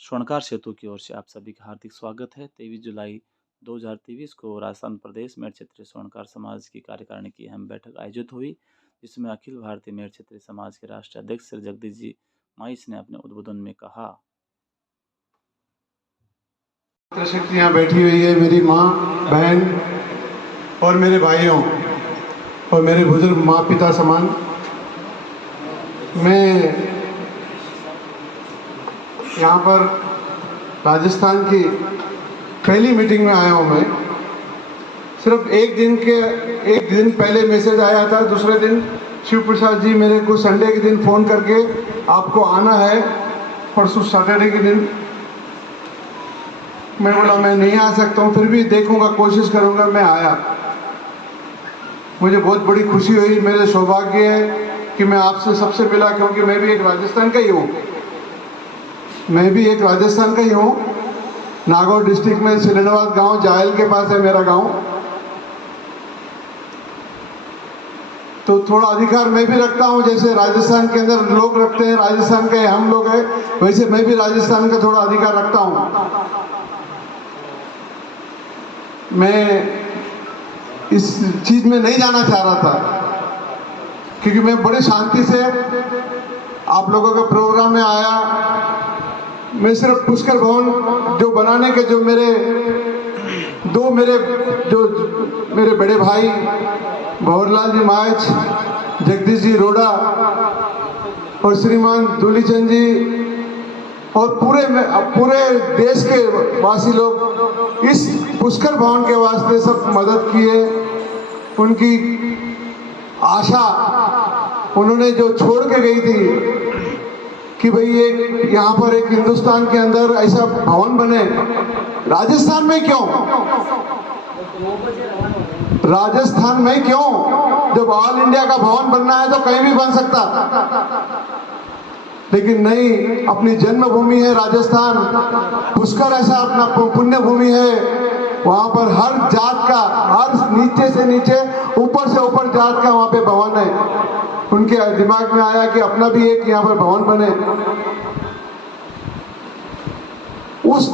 स्वर्णकार सेतु की ओर से आप सभी का हार्दिक स्वागत है। 23 जुलाई 2023 को राजस्थान प्रदेश मेरठ क्षेत्रीय स्वर्णकार समाज की कार्यकारिणी की अहम बैठक आयोजित हुई, जिसमें अखिल भारतीय मेरठ क्षेत्रीय समाज के राष्ट्रीय अध्यक्ष श्री जगदीश जी माइस ने अपने उद्बोधन में कहा। शक्तियाँ बैठी हुई है, मेरी माँ, बहन और मेरे भाइयों और मेरे बुजुर्ग माँ पिता समान। मैं यहाँ पर राजस्थान की पहली मीटिंग में आया हूँ। मैं सिर्फ एक दिन पहले मैसेज आया था। दूसरे दिन शिव प्रसाद जी मेरे को संडे के दिन फ़ोन करके आपको आना है, परसों सैटरडे के दिन। मैं बोला मैं नहीं आ सकता हूँ, फिर भी देखूंगा, कोशिश करूंगा। मैं आया, मुझे बहुत बड़ी खुशी हुई। मेरे सौभाग्य है कि मैं आपसे सबसे मिला, क्योंकि मैं भी एक राजस्थान का ही हूँ। नागौर डिस्ट्रिक्ट में सिलेंडरबाद गांव जायल के पास है मेरा गांव। तो थोड़ा अधिकार मैं भी रखता हूँ, जैसे राजस्थान के अंदर लोग रखते हैं, राजस्थान के हम लोग हैं, वैसे मैं भी राजस्थान का थोड़ा अधिकार रखता हूँ। मैं इस चीज में नहीं जाना चाह रहा था, क्योंकि मैं बड़ी शांति से आप लोगों के प्रोग्राम में आया। मैं सिर्फ पुष्कर भवन जो बनाने के जो मेरे बड़े भाई भंवरलाल जी माइच, जगदीश जी रोड़ा और श्रीमान दूलीचंद जी और पूरे देश के वासी लोग इस पुष्कर भवन के वास्ते सब मदद किए। उनकी आशा उन्होंने जो छोड़ के गई थी कि भाई ये यहाँ पर एक हिंदुस्तान के अंदर ऐसा भवन बने। राजस्थान में क्यों? जब ऑल इंडिया का भवन बनना है तो कहीं भी बन सकता, लेकिन नहीं, अपनी जन्मभूमि है राजस्थान। पुष्कर ऐसा अपना पुण्य भूमि है। वहां पर हर जात का, हर नीचे से नीचे ऊपर से ऊपर जात का वहां पे भवन है। उनके दिमाग में आया कि अपना भी एक यहाँ पर भवन बने। उस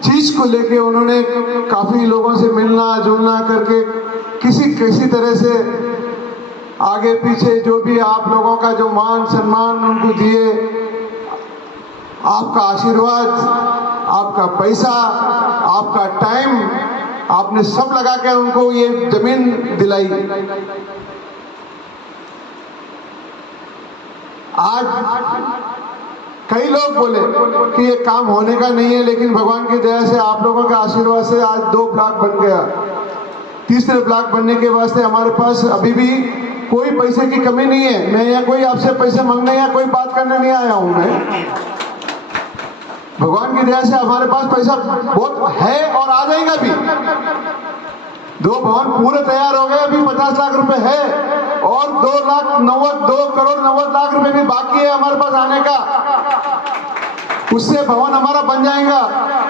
चीज को लेके उन्होंने काफी लोगों से मिलना जुलना करके किसी तरह से आगे पीछे जो भी आप लोगों का जो मान सम्मान उनको दिए, आपका आशीर्वाद, आपका पैसा, आपका टाइम, आपने सब लगा कर उनको ये जमीन दिलाई। आज कई लोग बोले कि ये काम होने का नहीं है, लेकिन भगवान की दया से, आप लोगों के आशीर्वाद से आज 2 ब्लॉक बन गया। तीसरे ब्लॉक बनने के वास्ते हमारे पास अभी भी कोई पैसे की कमी नहीं है। मैं यहाँ कोई आपसे पैसे मांगने या कोई बात करने नहीं आया हूं। मैं भगवान की दया से हमारे पास पैसा बहुत है और आ जाएगा भी। 2 भवन पूरे तैयार हो गए, अभी 50 लाख रुपए है और 2 करोड़ 90 लाख रुपए भी बाकी है हमारे पास आने का। उससे भवन हमारा बन जाएगा।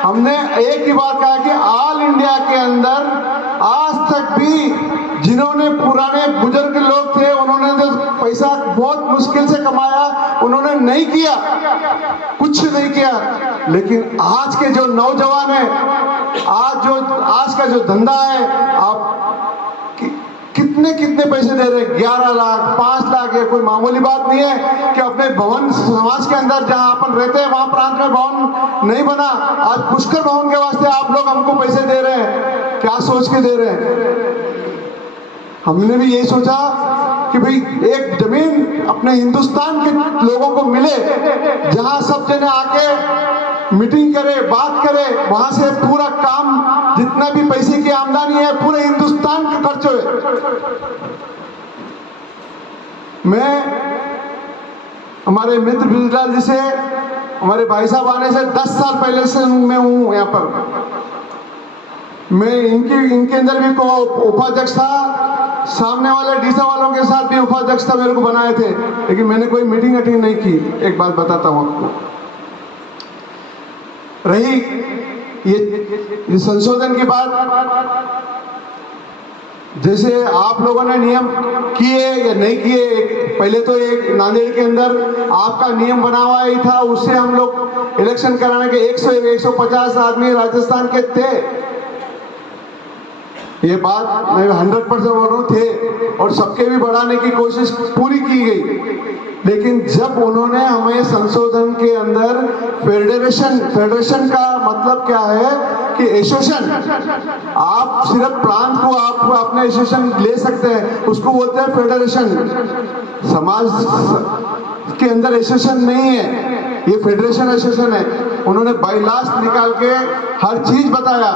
हमने एक ही बात कहा कि ऑल इंडिया के अंदर आज तक भी जिन्होंने पुराने बुजुर्ग लोग थे, उन्होंने जो पैसा बहुत मुश्किल से कमाया, उन्होंने नहीं किया, कुछ नहीं किया। लेकिन आज के जो नौजवान है, आज का जो धंधा है, आप कितने पैसे दे रहे हैं? 11 लाख 5 लाख। ये कोई मामूली बात नहीं है कि अपने भवन समाज के अंदर जहां अपन रहते हैं वहां प्रांत में भवन नहीं बना। आज पुष्कर भवन के वास्ते आप लोग हमको पैसे दे रहे हैं, क्या सोच के दे रहे हैं? हमने भी यही सोचा कि भाई एक जमीन अपने हिंदुस्तान के लोगों को मिले, जहां सब जने आके मीटिंग करे, बात करे, वहां से पूरा काम, जितना भी पैसे की आमदनी है, पूरे हिंदुस्तान का खर्च हुए। मैं हमारे मित्र बिजलाल जी से, हमारे भाई साहब आने से 10 साल पहले से मैं हूं यहाँ पर। मैं इनके अंदर भी उपाध्यक्ष था, सामने वाले डीसा वालों के साथ भी उपाध्यक्ष था, मेरे को बनाए थे, लेकिन मैंने कोई मीटिंग अटेंड नहीं की। एक बात बताता हूं आपको। रही ये संशोधन की बात, जैसे आप लोगों ने नियम किए या नहीं किए, पहले तो एक नांदेड़ के अंदर आपका नियम बना हुआ ही था, उससे हम लोग इलेक्शन कराने के 100-150 आदमी राजस्थान के थे। ये बात मैं 100% बोल रहा हूँ, थे, और सबके भी बढ़ाने की कोशिश पूरी की गई। लेकिन जब उन्होंने हमें संशोधन के अंदर फेडरेशन का मतलब क्या है कि एसोसिएशन, आप सिर्फ प्रांत को आप अपने एसोसिएशन ले सकते हैं, उसको बोलते हैं फेडरेशन। समाज के अंदर एसोसिएशन नहीं है, ये फेडरेशन एसोसिएशन है। उन्होंने बाईलास निकाल के हर चीज बताया,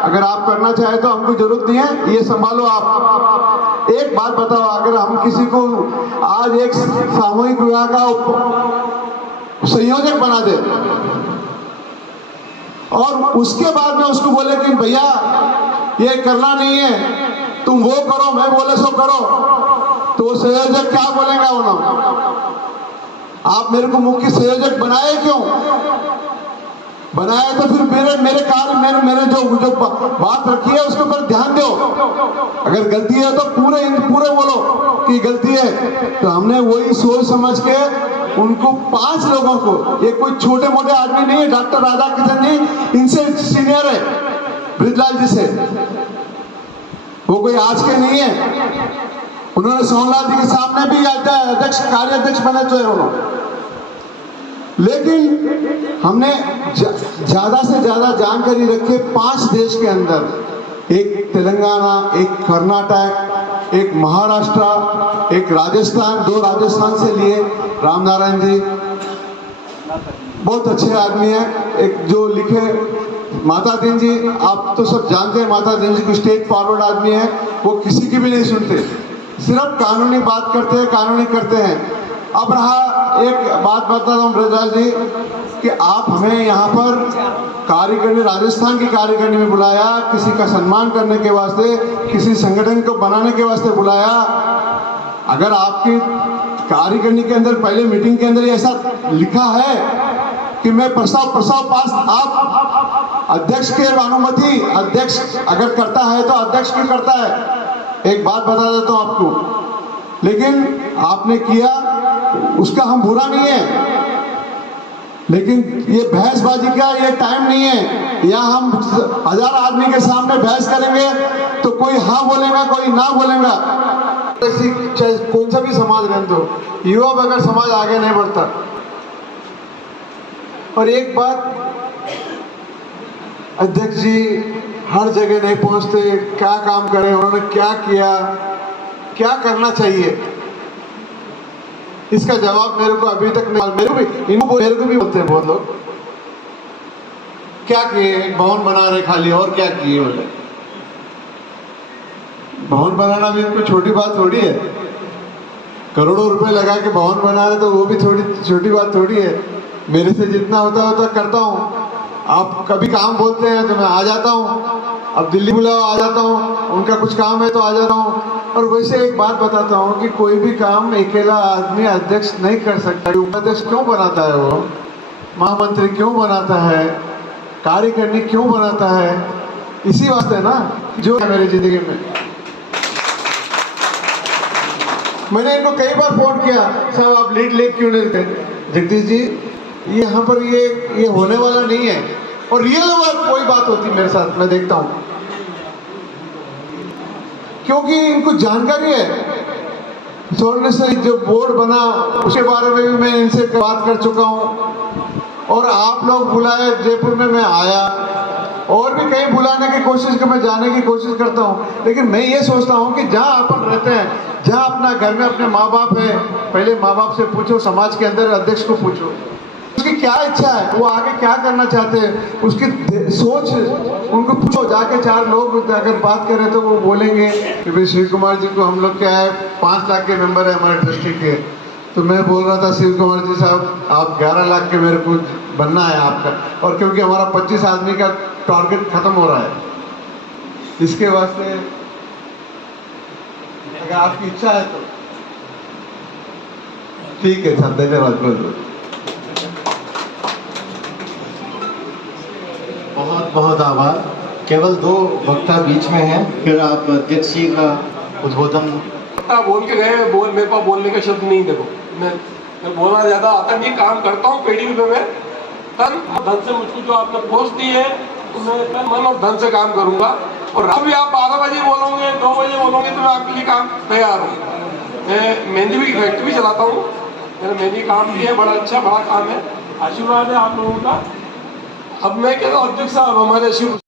अगर आप करना चाहे तो हमको जरूरत नहीं है, ये संभालो आप। एक बात बताओ, अगर हम किसी को आज एक सामूहिक विवाह का संयोजक बना दे और उसके बाद में उसको बोले कि भैया ये करना नहीं है, तुम वो करो, मैं बोले सो करो, तो वो संयोजक क्या बोलेगा? उन्होंने आप मेरे को मुख्य संयोजक बनाए क्यों? बनाया तो फिर मेरे कार्य मेरे जो बात रखी है उसके ऊपर ध्यान दो। अगर गलती है तो पूरे बोलो कि गलती है। तो हमने वही सोच समझ के उनको 5 लोगों को, ये कोई छोटे मोटे आदमी नहीं है, डॉक्टर राधाकृष्ण जी इनसे सीनियर है, बृजलाल जी से, वो कोई आज के नहीं है। उन्होंने सोमनाथ जी के सामने भी अध्यक्ष कार्याध्यक्ष बने तो है उन्होंने। लेकिन हमने ज्यादा से ज्यादा जानकारी रखी 5 देश के अंदर, एक तेलंगाना, एक कर्नाटक, एक महाराष्ट्र, एक राजस्थान, 2 राजस्थान से लिए, राम नारायण जी बहुत अच्छे आदमी हैं। एक जो लिखे माता दीन जी, आप तो सब जानते हैं, माता दीन जी को स्टेट फॉरवर्ड आदमी है, वो किसी की भी नहीं सुनते, सिर्फ कानूनी बात करते हैं, कानूनी करते हैं। अब रहा एक बात बताता हूँ ब्रजलाल जी कि आप हमें यहाँ पर कार्यकारिणी, राजस्थान की कार्यकारिणी में बुलाया, किसी का सम्मान करने के वास्ते, किसी संगठन को बनाने के वास्ते बुलाया। अगर आपकी कार्यकारिणी के अंदर पहले मीटिंग के अंदर ऐसा लिखा है कि मैं प्रस्ताव पास, आप अध्यक्ष के अनुमति, अध्यक्ष अगर करता है तो अध्यक्ष क्यों करता है? एक बात बता देता हूँ आपको, लेकिन आपने किया, उसका हम बुरा नहीं है, लेकिन ये बहसबाजी का ये टाइम नहीं है। या हम 1000 आदमी के सामने बहस करेंगे तो कोई हाँ बोलेगा, कोई ना बोलेगा। चाहे कौन सा भी समाज रहने दो, युवा बगैर समाज आगे नहीं बढ़ता। और एक बात, अध्यक्ष जी हर जगह नहीं पहुंचते, क्या काम करें, उन्होंने क्या किया, क्या करना चाहिए, इसका जवाब मेरे को अभी तक नहीं। मेरे को भी बोलते हैं बहुत लोग, क्या किए? भवन बना रहे खाली, और क्या किए? बोले भवन बनाना भी कोई छोटी बात थोड़ी है, करोड़ों रुपए लगा के भवन बना रहे तो वो भी छोटी बात थोड़ी है। मेरे से जितना होता है करता हूँ। आप कभी काम बोलते हैं तो मैं आ जाता हूँ, अब दिल्ली बुलाओ आ जाता हूँ, उनका कुछ काम है तो आ जाता हूँ। और वैसे एक बात बताता हूँ कि कोई भी काम अकेला आदमी अध्यक्ष नहीं कर सकता। उपाध्यक्ष क्यों बनाता है, वो महामंत्री क्यों बनाता है, कार्यकारिणी क्यों बनाता है? इसी वास्ते ना जो है मेरी जिंदगी में। मैंने इनको कई बार फोन किया, साहब आप लीड ले क्यों नहीं लेते? जगदीश जी यहाँ पर ये होने वाला नहीं है। और रियल कोई बात होती मेरे साथ, मैं देखता हूँ, क्योंकि इनको जानकारी है। छोड़ने से जो बोर्ड बना उसके बारे में भी मैं इनसे बात कर चुका हूँ। और आप लोग बुलाए, जयपुर में मैं आया, और भी कहीं बुलाने की कोशिश कर, मैं जाने की कोशिश करता हूँ। लेकिन मैं ये सोचता हूँ कि जहाँ अपन रहते हैं, जहाँ अपना घर में अपने माँ बाप है, पहले माँ बाप से पूछो, समाज के अंदर अध्यक्ष को पूछो उसकी क्या इच्छा है, वो आगे क्या करना चाहते हैं, उसकी सोच उनको पूछो। जाके 4 लोग अगर बात करें तो वो बोलेंगे कि भाई शिव कुमार जी को हम लोग क्या है 5 लाख के मेंबर है हमारे ट्रस्टी के। तो मैं बोल रहा था शिव कुमार जी साहब आप 11 लाख के मेरे को बनना है आपका, और क्योंकि हमारा 25 आदमी का टारगेट खत्म हो रहा है, इसके वास्ते अगर आपकी इच्छा है तो ठीक है साहब, धन्यवाद बहुत बहुत बहुत आभार। केवल 2 वक्ता बीच में हैं, फिर आप अध्यक्ष जी का उद्बोधन। वक्ता बोल के गए, मेरे पास बोलने का शब्द नहीं। देखो मैं बोलना ज़्यादा आता नहीं, काम करता हूँ पीडीपी पे मैं, तन और धन से मुझको जो आपने पोस्ट दी है तो मैं तन मन और धन से काम करूंगा। और अभी आप 12 बजे बोलोगे, 2 बजे बोलोगे तो मैं आपके लिए काम तैयार हूँ। मैं मेहंदी की फैक्ट्री भी चलाता हूँ, मैंने मेहंदी काम भी है, बड़ा अच्छा बड़ा काम है, आशीर्वाद है आप लोगों का। अब मैं कहता हूँ अध्यक्ष साहब हमारे शिव